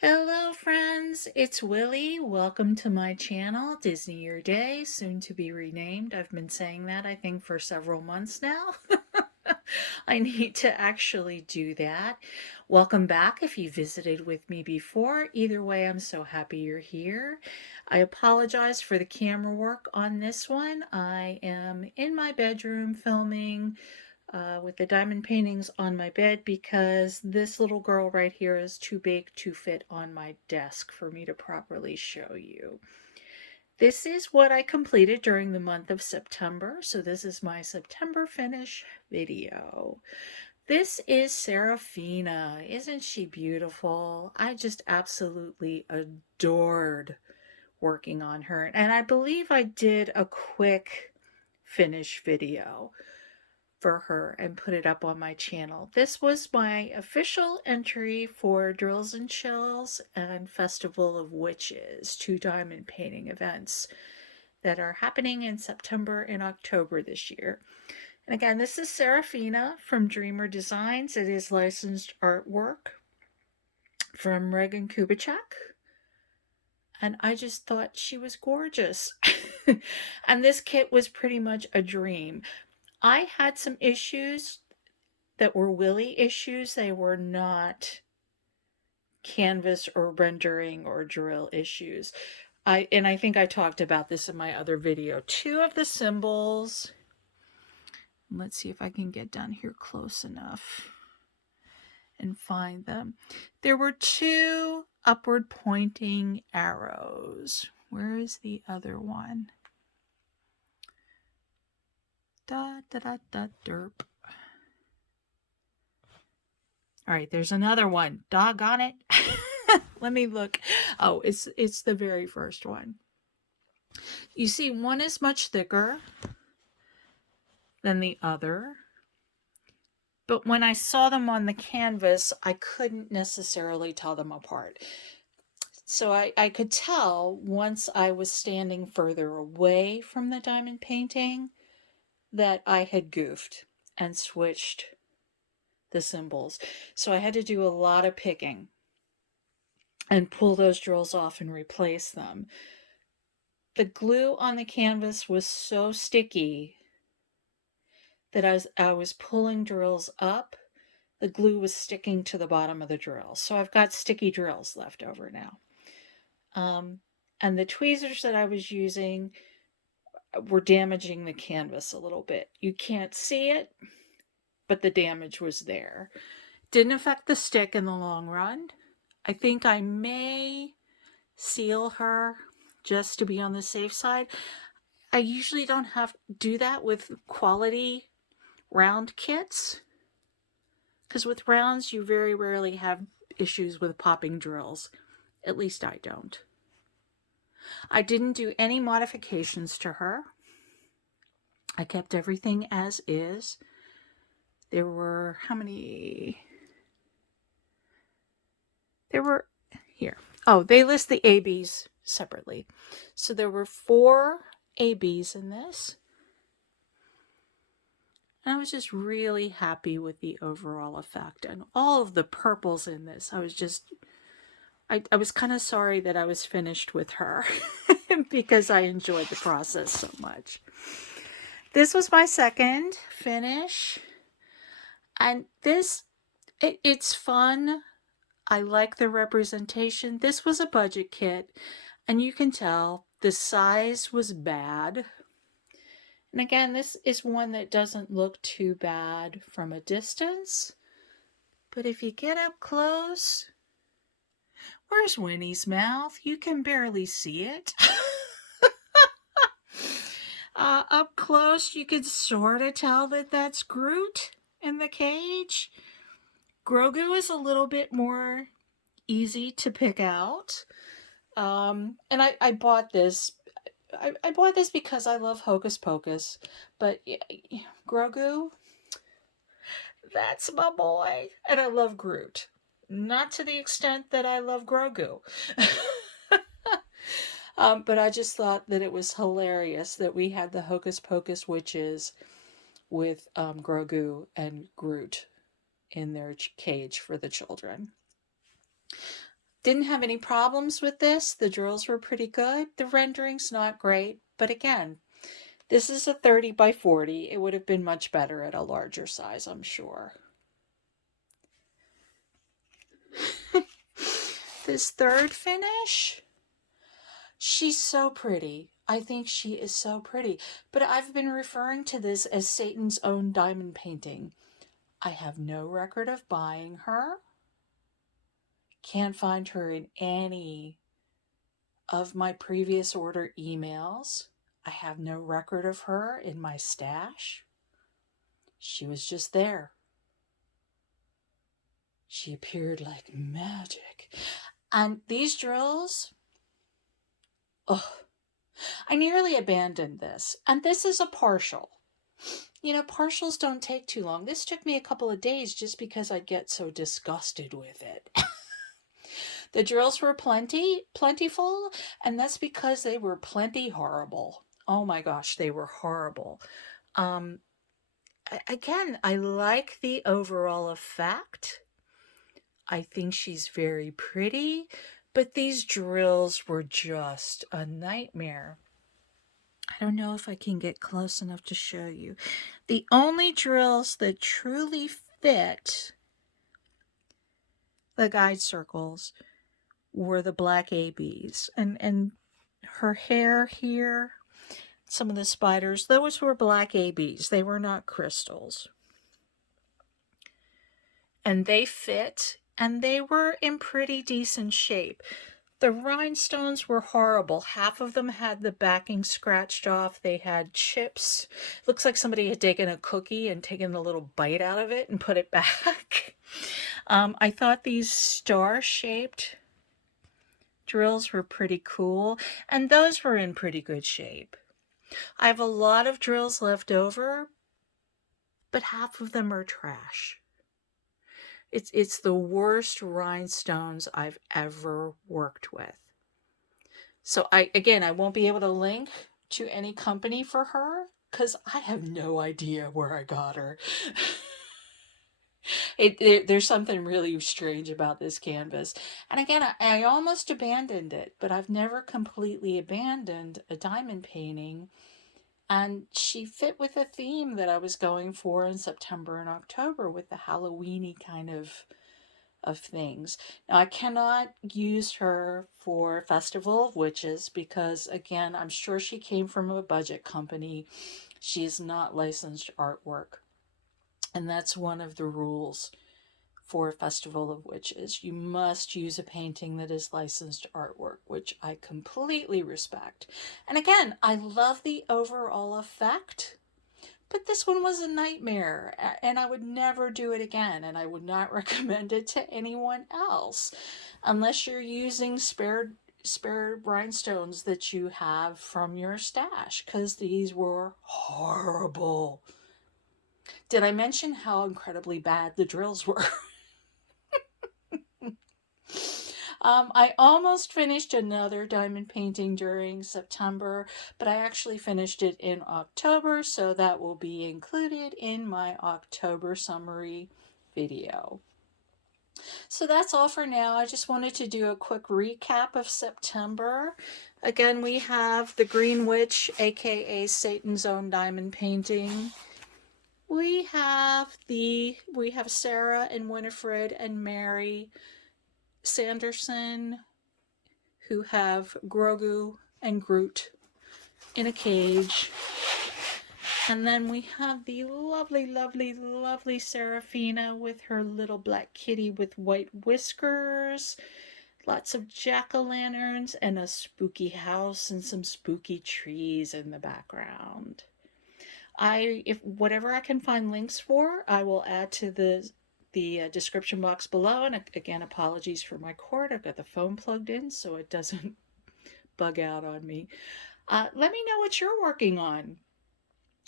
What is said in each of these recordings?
Hello, friends. It's Willie. Welcome to my channel, Disney Your Day, soon to be renamed. I've been saying that, I think, for several months now. I need to actually do that. Welcome back if you visited with me before. Either way, I'm so happy you're here. I apologize for the camera work on this one. I am in my bedroom filming with the diamond paintings on my bed because this little girl right here is too big to fit on my desk for me to properly show you. This is what I completed during the month of September, so this is my September finish video. This is Serafina. Isn't she beautiful? I just absolutely adored working on her, and I believe I did a quick finish video for her and put it up on my channel. This was my official entry for Drills and Chills and Festival of Witches, two diamond painting events that are happening in September and October this year. And again, this is Serafina from Dreamer Designs. It is licensed artwork from Regan Kubicek. And I just thought she was gorgeous. And this kit was pretty much a dream. I had some issues that were Willy issues. They were not canvas or rendering or drill issues. I think I talked about this in my other video. Two of the symbols, let's see if I can get down here close enough and find them. There were two upward pointing arrows. Where is the other one? Da da da da derp. All right, there's another one. Doggone it. Let me look. Oh, it's the very first one. You see, one is much thicker than the other. But when I saw them on the canvas, I couldn't necessarily tell them apart. So I could tell once I was standing further away from the diamond painting that I had goofed and switched the symbols. So I had to do a lot of picking and pull those drills off and replace them. The glue on the canvas was so sticky that as I was pulling drills up, the glue was sticking to the bottom of the drill. So I've got sticky drills left over now. And the tweezers that I was using were damaging the canvas a little bit. You can't see it, but the damage was there. Didn't affect the stick in the long run. I think I may seal her just to be on the safe side. I usually don't do that with quality round kits, because with rounds you very rarely have issues with popping drills. At least I don't. I didn't do any modifications to her. I kept everything as is. There were how many? There were here. Oh, they list the ABs separately. So there were 4 ABs in this. And I was just really happy with the overall effect and all of the purples in this. I was kind of sorry that I was finished with her because I enjoyed the process so much. This was my second finish. And it's fun. I like the representation. This was a budget kit, and you can tell the size was bad. And again, this is one that doesn't look too bad from a distance. But if you get up close, where's Winnie's mouth? You can barely see it. Up close, you can sort of tell that that's Groot in the cage. Grogu is a little bit more easy to pick out. And I bought this. I bought this because I love Hocus Pocus. But Grogu, that's my boy. And I love Groot. Not to the extent that I love Grogu. But I just thought that it was hilarious that we had the Hocus Pocus witches with Grogu and Groot in their cage for the children. Didn't have any problems with this. The drills were pretty good. The rendering's not great, but again, this is a 30 by 40. It would have been much better at a larger size, I'm sure. This third finish, she's so pretty. I think she is so pretty. But I've been referring to this as Satan's own diamond painting. I have no record of buying her. Can't find her in any of my previous order emails. I have no record of her in my stash. She was just there. She appeared like magic. And these drills, oh, I nearly abandoned this. And this is a partial. You know, partials don't take too long. This took me a couple of days just because I'd get so disgusted with it. The drills were plentiful, and that's because they were plenty horrible. Oh my gosh, they were horrible. Again, I like the overall effect. I think she's very pretty, but these drills were just a nightmare. I don't know if I can get close enough to show you. The only drills that truly fit the guide circles were the black ABs. And her hair here, some of the spiders, those were black ABs. They were not crystals. And they fit, and they were in pretty decent shape. The rhinestones were horrible. Half of them had the backing scratched off. They had chips. Looks like somebody had taken a cookie and taken a little bite out of it and put it back. I thought these star-shaped drills were pretty cool, and those were in pretty good shape. I have a lot of drills left over, but half of them are trash. It's the worst rhinestones I've ever worked with. So I won't be able to link to any company for her because I have no idea where I got her. There's something really strange about this canvas. And again, I almost abandoned it, but I've never completely abandoned a diamond painting. And she fit with the theme that I was going for in September and October with the Halloween-y kind of things. Now, I cannot use her for Festival of Witches because, again, I'm sure she came from a budget company. She's not licensed artwork. And that's one of the rules for Festival of Witches. You must use a painting that is licensed artwork, which I completely respect. And again, I love the overall effect, but this one was a nightmare, and I would never do it again, and I would not recommend it to anyone else unless you're using spare rhinestones that you have from your stash, because these were horrible. Did I mention how incredibly bad the drills were? I almost finished another diamond painting during September, but I actually finished it in October, so that will be included in my October summary video. So that's all for now. I just wanted to do a quick recap of September. Again, we have the Green Witch, aka Satan's own diamond painting. We have Sarah and Winifred and Mary Sanderson, who have Grogu and Groot in a cage. And then we have the lovely, lovely, lovely Seraphina with her little black kitty with white whiskers. Lots of jack-o'-lanterns and a spooky house and some spooky trees in the background. If whatever I can find links for, I will add to the description box below. And again, apologies for my cord. I've got the phone plugged in so it doesn't bug out on me. Let me know what you're working on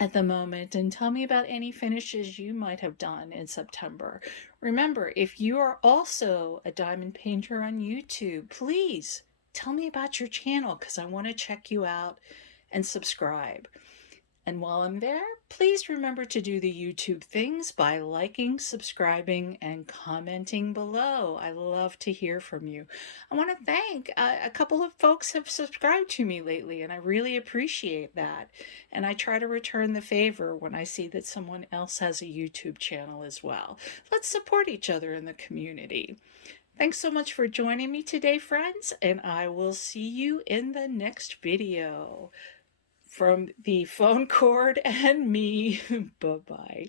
at the moment and tell me about any finishes you might have done in September. Remember, if you are also a diamond painter on YouTube, please tell me about your channel because I want to check you out and subscribe. And while I'm there, please remember to do the YouTube things by liking, subscribing, and commenting below. I love to hear from you. I want to thank a couple of folks have subscribed to me lately, and I really appreciate that. And I try to return the favor when I see that someone else has a YouTube channel as well. Let's support each other in the community. Thanks so much for joining me today, friends, and I will see you in the next video. From the phone cord and me, bye-bye.